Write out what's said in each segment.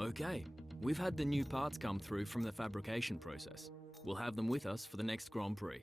Okay, we've had the new parts come through from the fabrication process. We'll have them with us for the next Grand Prix.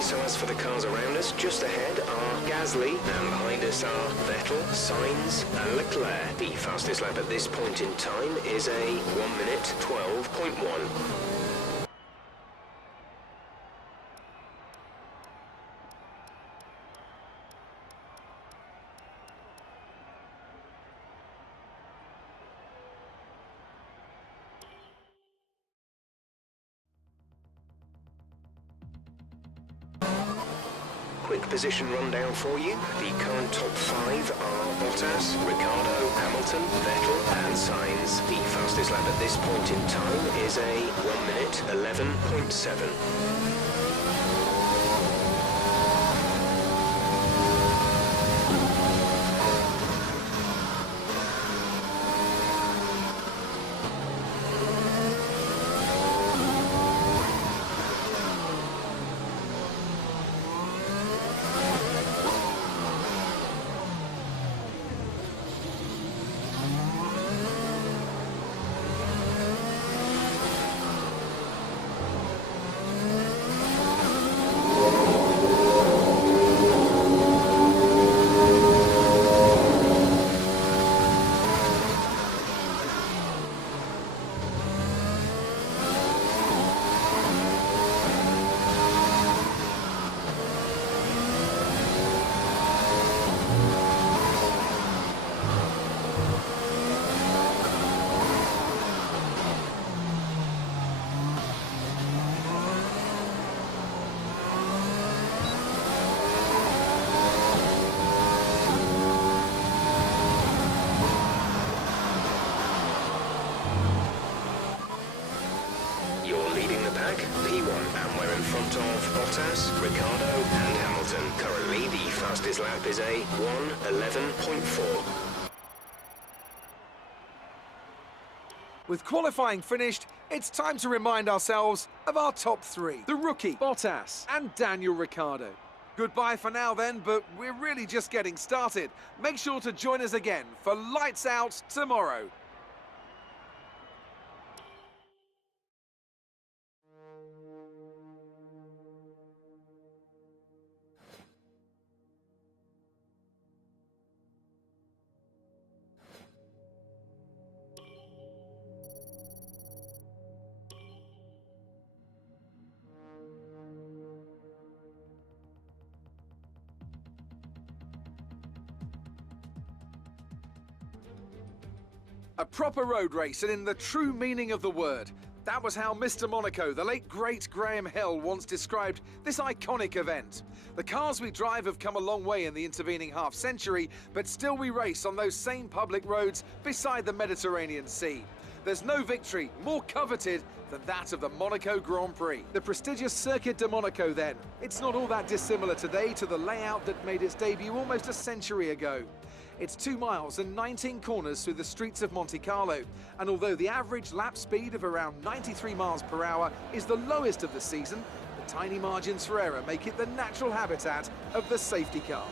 So as for the cars around us, just ahead are Gasly, and behind us are Vettel, Sainz and Leclerc. The fastest lap at this point in time is a 1 minute 12.1. Quick position rundown for you. The current top 5 are Bottas, Ricciardo, Hamilton, Vettel and Sainz. The fastest lap at this point in time is a 1 minute 11.7. Bottas, Ricciardo and Hamilton. Currently the fastest lap is a 1:11.4. With qualifying finished, it's time to remind ourselves of our top three. The rookie, Bottas, and Daniel Ricciardo. Goodbye for now then, but we're really just getting started. Make sure to join us again for Lights Out tomorrow. A proper road race, and in the true meaning of the word. That was how Mr. Monaco, the late great Graham Hill, once described this iconic event. The cars we drive have come a long way in the intervening half-century, but still we race on those same public roads beside the Mediterranean Sea. There's no victory more coveted than that of the Monaco Grand Prix. The prestigious Circuit de Monaco then. It's not all that dissimilar today to the layout that made its debut almost a century ago. It's 2 miles and 19 corners through the streets of Monte Carlo, and although the average lap speed of around 93 miles per hour is the lowest of the season, the tiny margins for error make it the natural habitat of the safety car.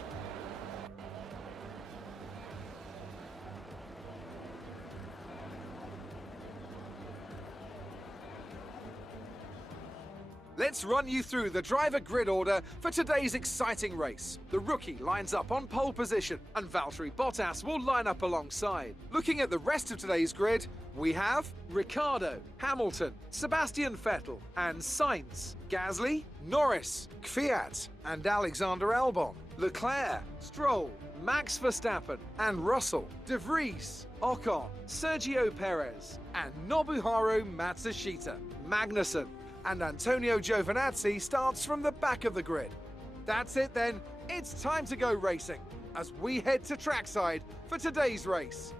Let's run you through the driver grid order for today's exciting race. The rookie lines up on pole position, and Valtteri Bottas will line up alongside. Looking at the rest of today's grid, we have Ricciardo, Hamilton, Sebastian Vettel, and Sainz, Gasly, Norris, Kvyat, and Alexander Albon, Leclerc, Stroll, Max Verstappen, and Russell, De Vries, Ocon, Sergio Perez, and Nobuharu Matsushita. Magnussen and Antonio Giovinazzi starts from the back of the grid. That's it then, it's time to go racing as we head to trackside for today's race.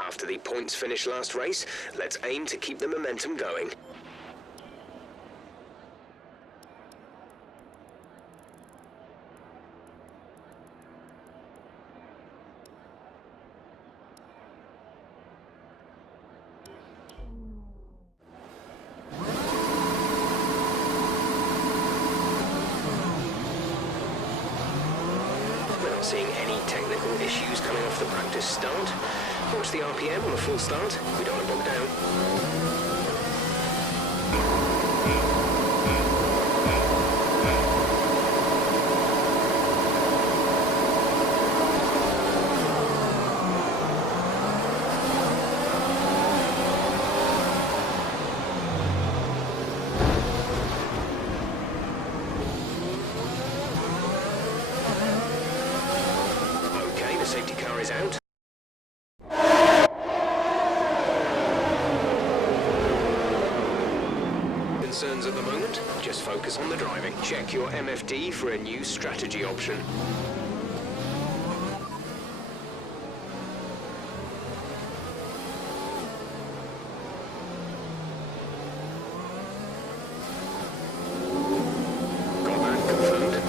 After the points finish last race, let's aim to keep the momentum going. Seeing any technical issues coming off the practice start. Watch the RPM on a full start. We don't want to bog down. Safety car is out. Concerns at the moment? Just focus on the driving. Check your MFD for a new strategy option. Got that confirmed.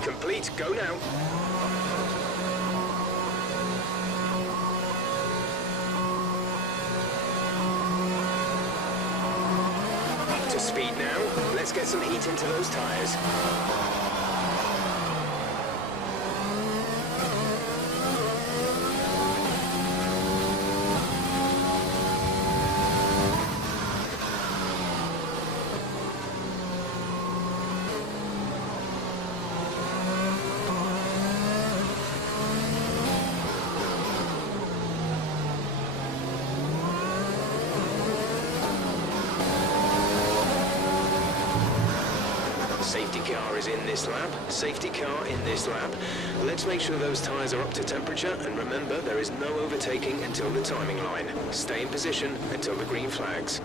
Complete, go now. Up to speed now. Let's get some heat into those tyres. car is in this lap, safety car in this lap. Let's make sure those tyres are up to temperature, and remember there is no overtaking until the timing line. Stay in position until the green flags.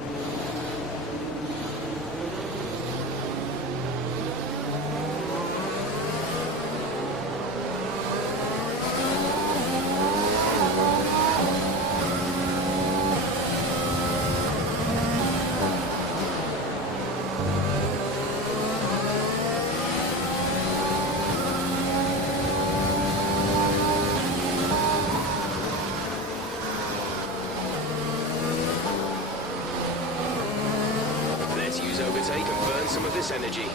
Overtake and burn some of this energy.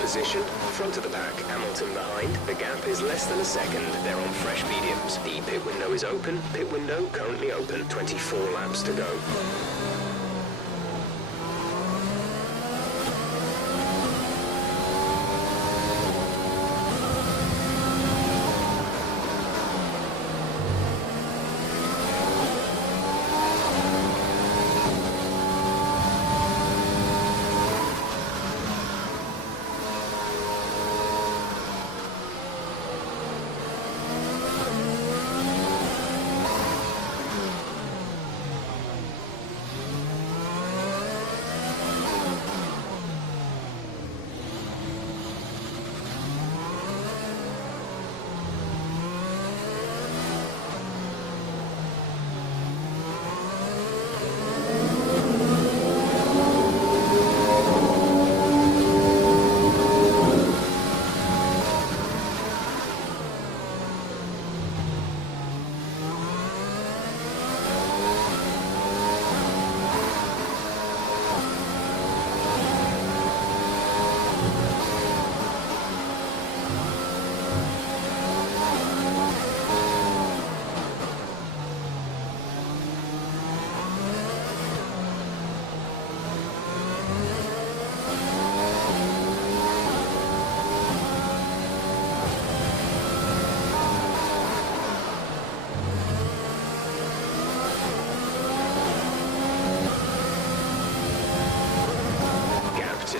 Position, front of the pack, Hamilton behind. The gap is less than a second. They're on fresh mediums. The pit window is open. Pit window currently open. 24 laps to go.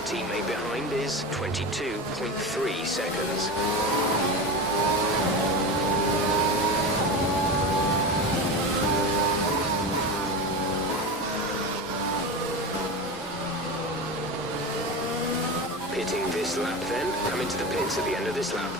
Teammate behind is 22.3 seconds. Pitting this lap then, come into the pits at the end of this lap.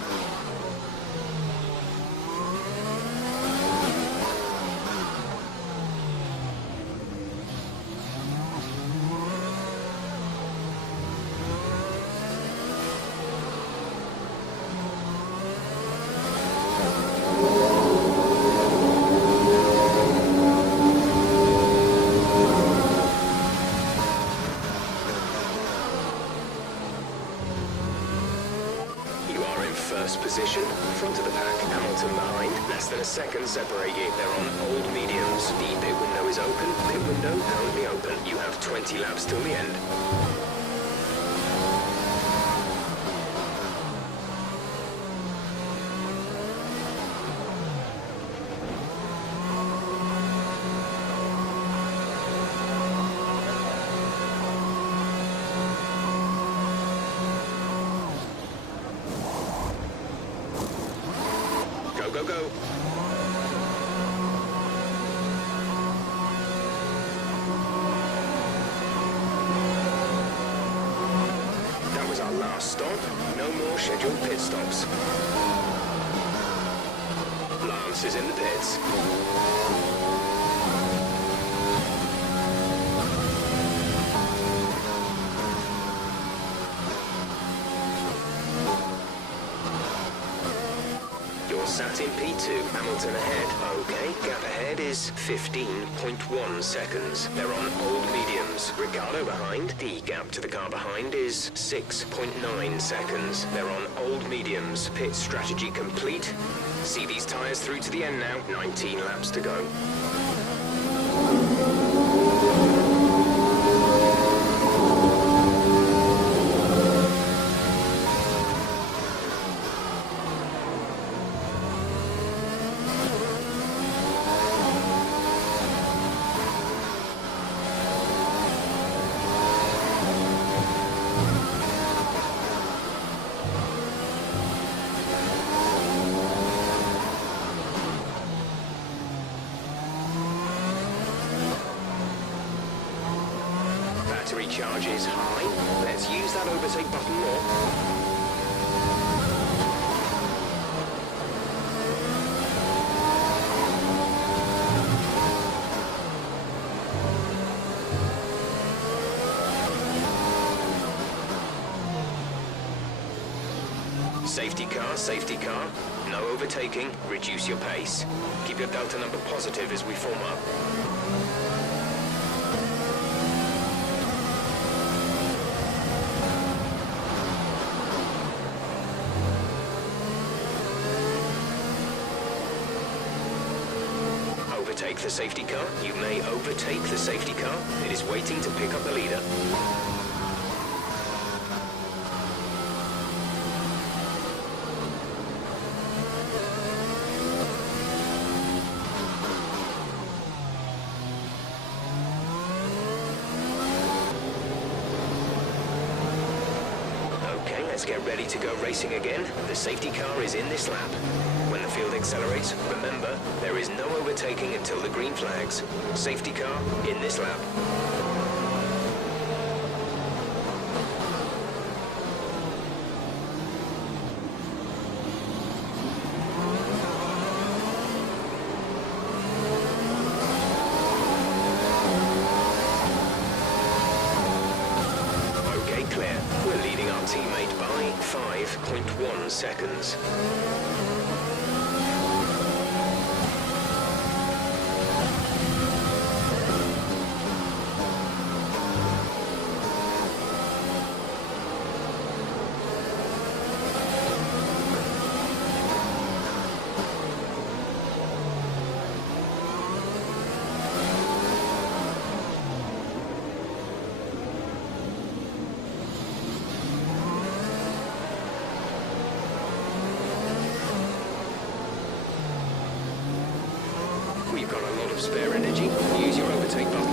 first position. Front of the pack, Hamilton behind. Less than a second separate you. They're on old mediums. The pit window is open. Pit window currently open. You have 20 laps till the end. Go, go. That was our last stop. No more scheduled pit stops. Lance is in the pits. Sat in P2, Hamilton ahead. Okay, gap ahead is 15.1 seconds. They're on old mediums. Ricardo behind. The gap to the car behind is 6.9 seconds. They're on old mediums. Pit strategy complete. See these tyres through to the end now. 19 laps to go. Battery charge is high. Let's use that overtake button more. Safety car, safety car. No overtaking. Reduce your pace. Keep your delta number positive as we form up. Overtake the safety car. You may overtake the safety car. It is waiting to pick up the leader. Okay, let's get ready to go racing again. The safety car is in this lap. When the field accelerates, remember, there is no overtaking until the green flags. Safety car in this lap. Okay, clear. We're leading our teammate by 5.1 seconds. We've got a lot of spare energy. Use your overtake button.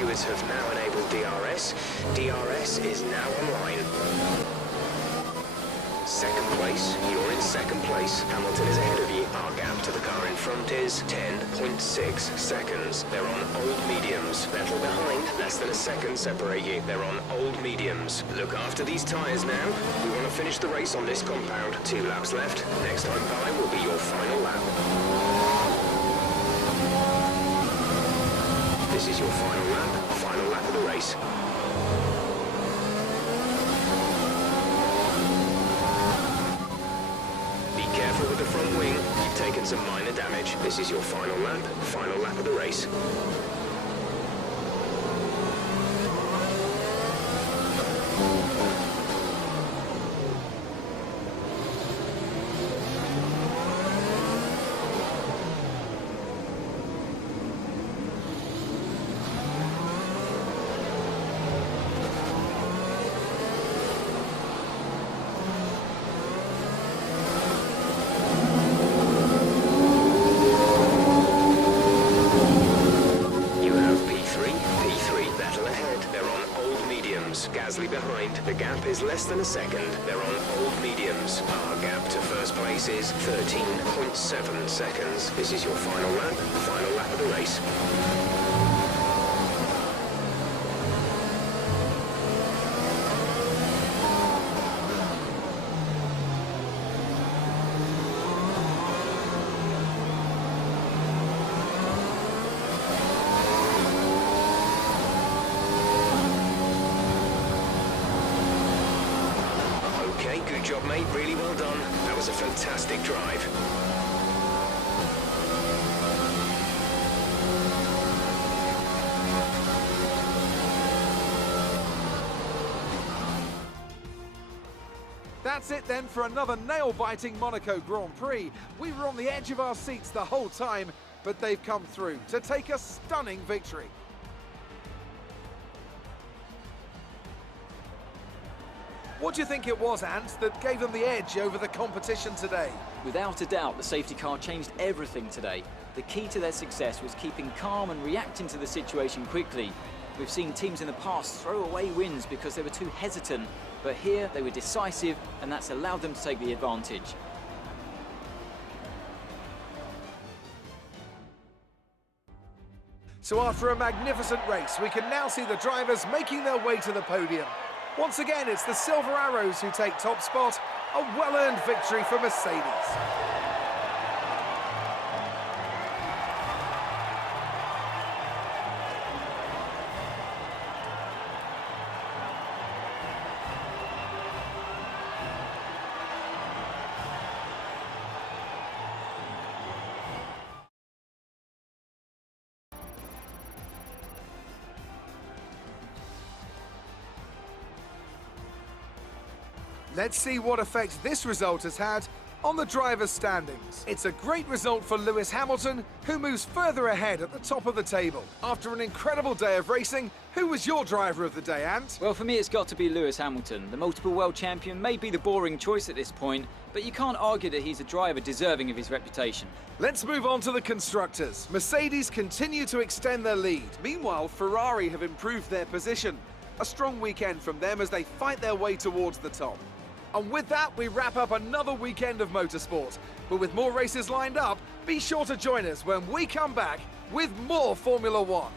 stewards have now enabled DRS. DRS is now online. Second place, you're in second place. Hamilton is ahead of you. Our gap to the car in front is 10.6 seconds. They're on old mediums. Vettel behind, less than a second separate you. They're on old mediums. Look after these tyres now. We want to finish the race on this compound. 2 laps left. Next time by will be your final lap. This is your final lap of the race. Careful with the front wing, you've taken some minor damage. This is your final lap of the race. Behind. The gap is less than a second. They're on old mediums. Our gap to first place is 13.7 seconds. This is your final lap of the race. Good job, mate. Really well done. That was a fantastic drive. That's it then for another nail-biting Monaco Grand Prix. We were on the edge of our seats the whole time, but they've come through to take a stunning victory. What do you think it was, Ant, that gave them the edge over the competition today? Without a doubt, the safety car changed everything today. The key to their success was keeping calm and reacting to the situation quickly. We've seen teams in the past throw away wins because they were too hesitant, but here they were decisive, and that's allowed them to take the advantage. So after a magnificent race, we can now see the drivers making their way to the podium. Once again, it's the Silver Arrows who take top spot, a well-earned victory for Mercedes. Let's see what effect this result has had on the drivers' standings. It's a great result for Lewis Hamilton, who moves further ahead at the top of the table. After an incredible day of racing, who was your driver of the day, Ant? Well, for me, it's got to be Lewis Hamilton. The multiple world champion may be the boring choice at this point, but you can't argue that he's a driver deserving of his reputation. Let's move on to the constructors. Mercedes continue to extend their lead. Meanwhile, Ferrari have improved their position. A strong weekend from them as they fight their way towards the top. And with that, we wrap up another weekend of motorsport. But with more races lined up, be sure to join us when we come back with more Formula One.